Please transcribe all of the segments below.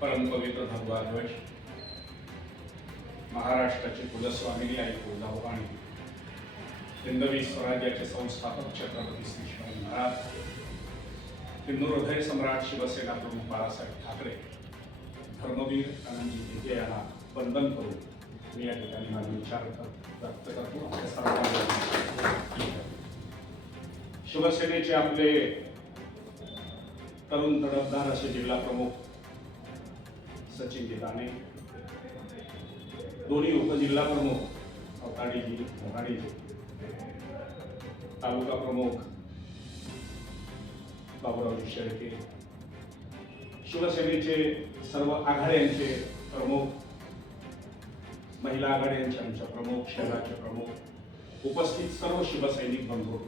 परमपवित्र भगवा ध्वज महाराष्ट्राचे कुलस्वामिनी आई तुळजाभवानी हिंदवी स्वराज्याचे संस्थापक छत्रपती श्री शिवाजी महाराज हिंदू हृदय सम्राट शिवसेना प्रमुख बाळासाहेब ठाकरे धर्मवीर आनंदी भिगे यांना वंदन करून मी या ठिकाणी माझे विचार व्यक्त करतो. शिवसेनेचे आपले तरुण तडफदार असे जिल्हा प्रमुख सचिन गिताने दोन्ही उपजिल्हा प्रमुख अवताडीजी मोहाडीजी तालुका प्रमुख बाबुरावजी शेळके. शिवसेनेचे सर्व आघाड्यांचे प्रमुख महिला आघाड्यांचे आमच्या प्रमुख शहराचे प्रमुख उपस्थित सर्व शिवसैनिक बंधू.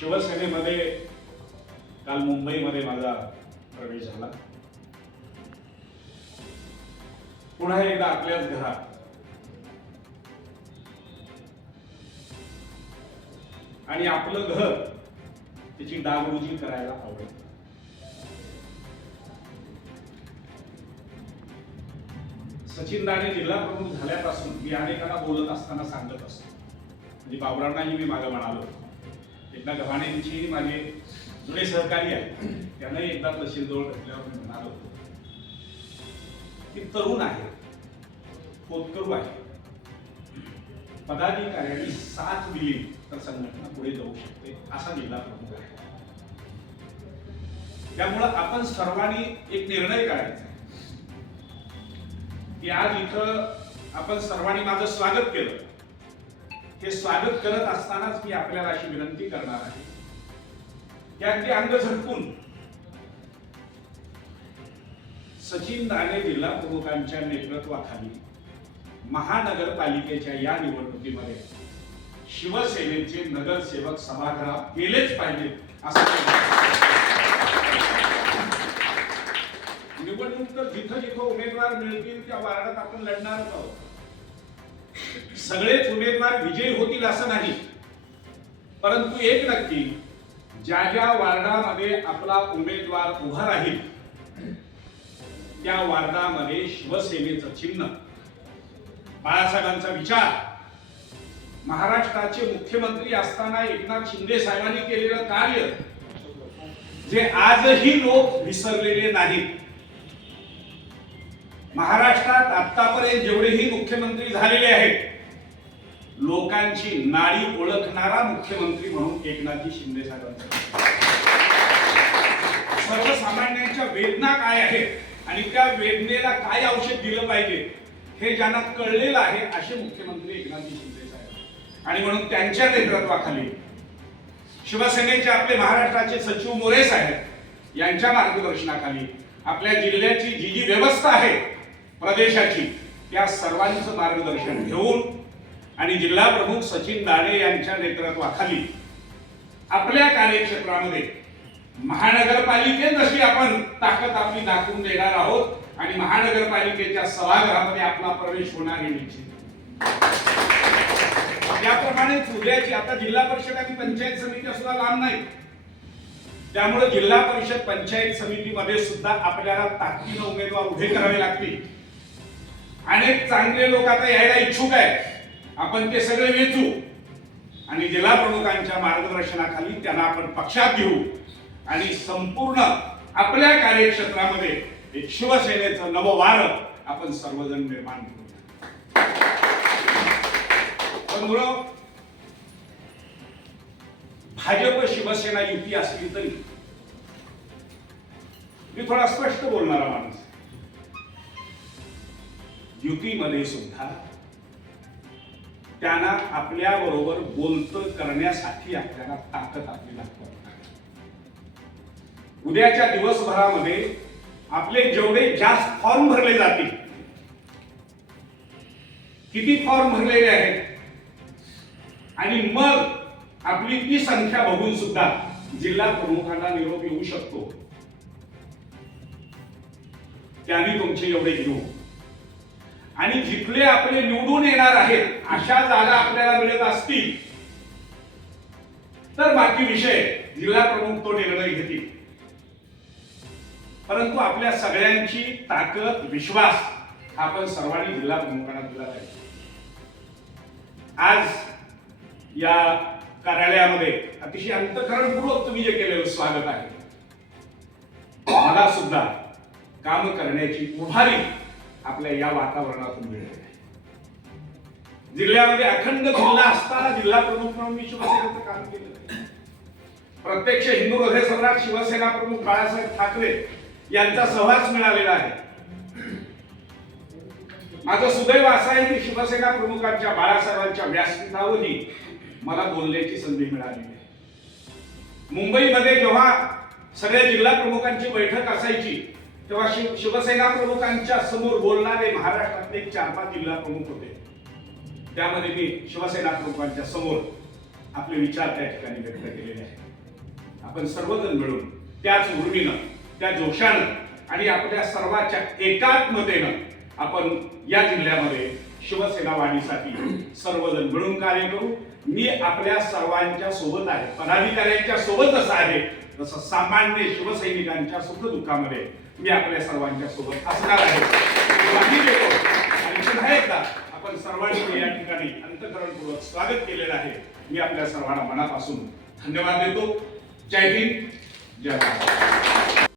शिवसेनेमध्ये काल मुंबईमध्ये माझा प्रवेश झाला. पुन्हा एकदा आपल्याच घरात. आणि आपलं घर त्याची डागरुजी करायला आवडत सचिन दाने जिल्हा प्रमुख झाल्यापासून मी अनेकांना बोलत असताना सांगत असतो. म्हणजे बाबरांनाही मी मागं म्हणालो. एकदा गव्हाणेंची माझे जुने सहकारी आहेत. त्यांनाही एकदा तहसीलजवळ भेटल्यावर मी म्हणालो की तरुण आहे होतकरू आहे पदाधिकाऱ्यांनी साथ दिली तर संघटना पुढे जाऊ शकते असा जिल्हा प्रमुख आहे. त्यामुळं आपण सर्वांनी एक निर्णय काढायचा की आज इथं आपण सर्वांनी माझं स्वागत केलं. हे स्वागत करत असतानाच मी आपल्याला अशी विनंती करणार आहे त्यातले अंग झटकून. सचिन दाने जिल्हा प्रमुखांच्या नेतृत्वाखाली महानगरपालिकेच्या या निवडणुकीमध्ये शिवसेनेचे नगरसेवक सभागृहात गेलेच पाहिजेत असं निवडणूक तर जिथं जिथं उमेदवार मिळतील त्या वार्डात आपण लढणारच आहोत. सगळेच उमेदवार विजयी होतील असं नाही. परंतु एक नक्की ज्या ज्या वार्डामध्ये आपला उमेदवार उभा राहील त्या वार्डामध्ये शिवसेनेचं चिन्ह. बाळासाहेबांचा विचार. महाराष्ट्राचे मुख्यमंत्री असताना एकनाथ शिंदे साहेबांनी केलेलं कार्य जे आजही लोक विसरलेले नाहीत. महाराष्ट्रात आतापर्यंत जेवढेही मुख्यमंत्री झालेले आहेत लोकांची नाडी ओळखणारा मुख्यमंत्री म्हणून एकनाथजी शिंदे साहेबांचा. सर्वसामान्यांच्या वेदना काय आहेत आणि त्या वेदनेला काय औषध दिलं पाहिजे हे ज्यांना कळलेलं आहे असे मुख्यमंत्री एकनाथजी शिंदे साहेब आणि म्हणून त्यांच्या नेतृत्वाखाली शिवसेनेचे आपले महाराष्ट्राचे सचिव मोरे साहेब यांच्या मार्गदर्शनाखाली आपल्या जिल्ह्याची जी जी व्यवस्था आहे प्रदेशाची त्या सर्वांचं मार्गदर्शन घेऊन आणि जिल्हा प्रमुख सचिन दाणे यांच्या नेतृत्वाखाली आपल्या कार्यक्षेत्रामध्ये महानगरपालिकेत जशी आपण ताकद आपली दाखवून देणार आहोत आणि महानगरपालिकेच्या सभागृहामध्ये आपला प्रवेश होणार हे निश्चित. त्याप्रमाणे उद्याची आता जिल्हा परिषद आणि पंचायत समिती सुद्धा लांब नाही त्यामुळे जिल्हा परिषद पंचायत समितीमध्ये सुद्धा आपल्याला ताकदीनं उमेदवार उभे करावे लागतील. अनेक चांगले लोक आता यायला इच्छुक आहेत. आपण ते सगळे वेचू. आणि जिल्हा प्रमुखांच्या मार्गदर्शनाखाली त्यांना आपण पक्षात घेऊ. आणि संपूर्ण आपल्या कार्यक्षेत्रामध्ये एक शिवसेनेचं नववार आपण सर्वजण निर्माण करू. भाजप शिवसेना युती असली तरी मी थोडा स्पष्ट बोलणारा माणूस युतीमध्ये सुद्धा त्यांना आपल्या बरोबर बोलत करण्यासाठी आपल्याला ताकद आपली लागते. उद्याच्या दिवसभरामध्ये आपले जेवढे जास्त फॉर्म भरले जातील किती फॉर्म भरलेले आहेत आणि मग आपली ती संख्या बघून सुद्धा जिल्हा प्रमुखांना निरोप येऊ शकतो. त्यांनी तुमचे एवढे घेऊ. आणि जिथले आपले निवडून येणार आहेत अशा जागा आपल्याला मिळत असतील. तर बाकी विषय जिल्हा प्रमुख तो निर्णय घेतील. परंतु आपल्या सगळ्यांची ताकद विश्वास हा आपण सर्वांनी जिल्हा प्रमुखांना दिला पाहिजे. आज या कार्यालयामध्ये अतिशय अंतकरणपूर्वक तुम्ही जे केलेलं स्वागत आहे. मला सुद्धा काम करण्याची उभारी आपल्या या वातावरणातून मिळेल. जिल्ह्यामध्ये अखंड जिल्हा असताना जिल्हा प्रमुख म्हणून मी शिवसेनेचं काम केलं. प्रत्यक्ष हिंदू हृदय सम्राट शिवसेना प्रमुख बाळासाहेब ठाकरे यांचा सहवास मिळालेला आहे. माझं सुदैव असं आहे की शिवसेना प्रमुखांच्या बाळासाहेबांच्या व्यासपीठावरही मला बोलण्याची संधी मिळाली आहे. मुंबईमध्ये जेव्हा सगळ्या जिल्हा प्रमुखांची बैठक असायची तेव्हा शिव शिवसेना प्रमुखांच्या समोर बोलणारे महाराष्ट्रातले चार पाच जिल्हा प्रमुख होते. त्यामध्ये मी शिवसेना प्रमुखांच्या समोर आपले विचार त्या ठिकाणी व्यक्त केलेले आहेत. आपण सर्वजण मिळून त्याच उर्मीनं त्या जोशानं आणि आपल्या सर्वांच्या एकात्मतेनं आपण या जिल्ह्यामध्ये शिवसेना वाढीसाठी सर्वजण मिळून कार्य करू. मी आपल्या सर्वांच्या सोबत आहे पदाधिकाऱ्यांच्या सोबतच आहे. जसं सामान्य शिवसैनिकांच्या सुखदुःखामध्ये मी आपल्या सर्वांच्या सोबत असणार आहे. आणि पुन्हा एकदा आपण सर्वांनी या ठिकाणी अंतकरणपूर्वक स्वागत केलेलं आहे. मी आपल्या सर्वांना मनापासून धन्यवाद देतो. जय हिंद. जय भारत.